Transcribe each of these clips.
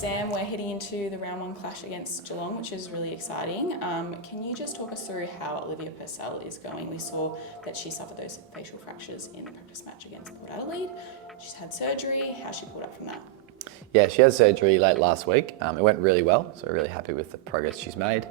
Sam, we're heading into the round 1 clash against Geelong, which is really exciting. Can you just talk us through how Olivia Purcell is going? We saw that she suffered those facial fractures in the practice match against Port Adelaide. She's had surgery. How's she pulled up from that? Yeah, she had surgery late last week. It went really well, so we're really happy with the progress she's made.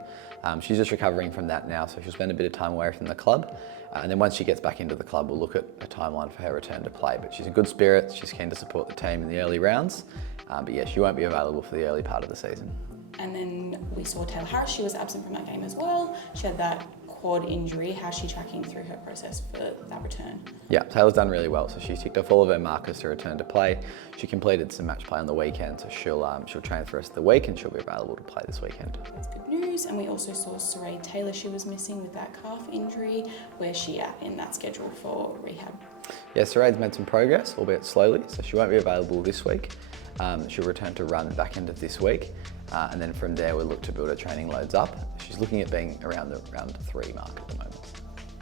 She's just recovering from that now, so she'll spend a bit of time away from the club. And then once she gets back into the club, we'll look at a timeline for her return to play. But she's in good spirits, she's keen to support the team in the early rounds. But yeah, she won't be available for the early part of the season. And then we saw Taylor Harris, she was absent from that game as well. She had that quad injury. How's she tracking through her process for that return? Yeah, Taylor's done really well. So she's ticked off all of her markers to return to play. She completed some match play on the weekend, so she'll train for the rest of the week and she'll be available to play this weekend. That's good news. And we also saw Saray Taylor, she was missing with that calf injury. Where's she at in that schedule for rehab? Yeah, Saray's made some progress, albeit slowly, so she won't be available this week. She'll return to run back end of this week, and then from there we'll look to build her training loads up. She's looking at being around the round 3 mark at the moment.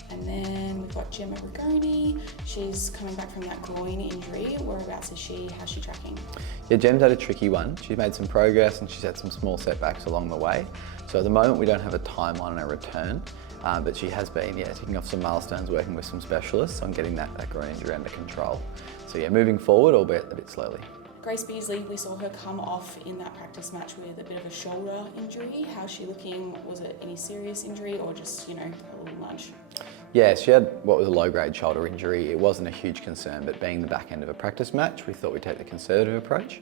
And then we've got Gemma Rigoni. She's coming back from that groin injury. Whereabouts is she? How's she tracking? Yeah, Gem's had a tricky one. She's made some progress and she's had some small setbacks along the way. So at the moment we don't have a timeline on her return, but she has been ticking off some milestones, working with some specialists on getting that groin injury under control. So yeah, moving forward, albeit a bit slowly. Grace Beasley, we saw her come off in that practice match with a bit of a shoulder injury. How's she looking? Was it any serious injury or just, a little nudge? Yeah, she had what was a low-grade shoulder injury. It wasn't a huge concern, but being the back end of a practice match, we thought we'd take the conservative approach.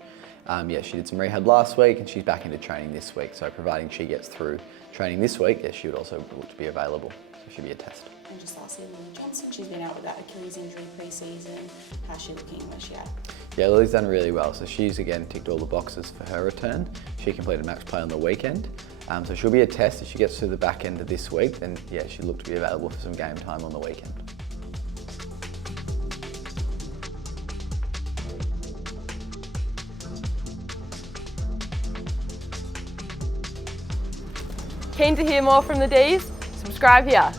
She did some rehab last week and she's back into training this week. So providing she gets through training this week, she would also look to be available. So she'll be a test. And just lastly, Lily Johnson, she's been out with that Achilles injury pre-season. How's she looking? Where's she at? Yeah, Lily's done really well. So she's again ticked all the boxes for her return. She completed match play on the weekend. So she'll be a test. If she gets to the back end of this week, then yeah, she'll look to be available for some game time on the weekend. Keen to hear more from the Ds? Subscribe here.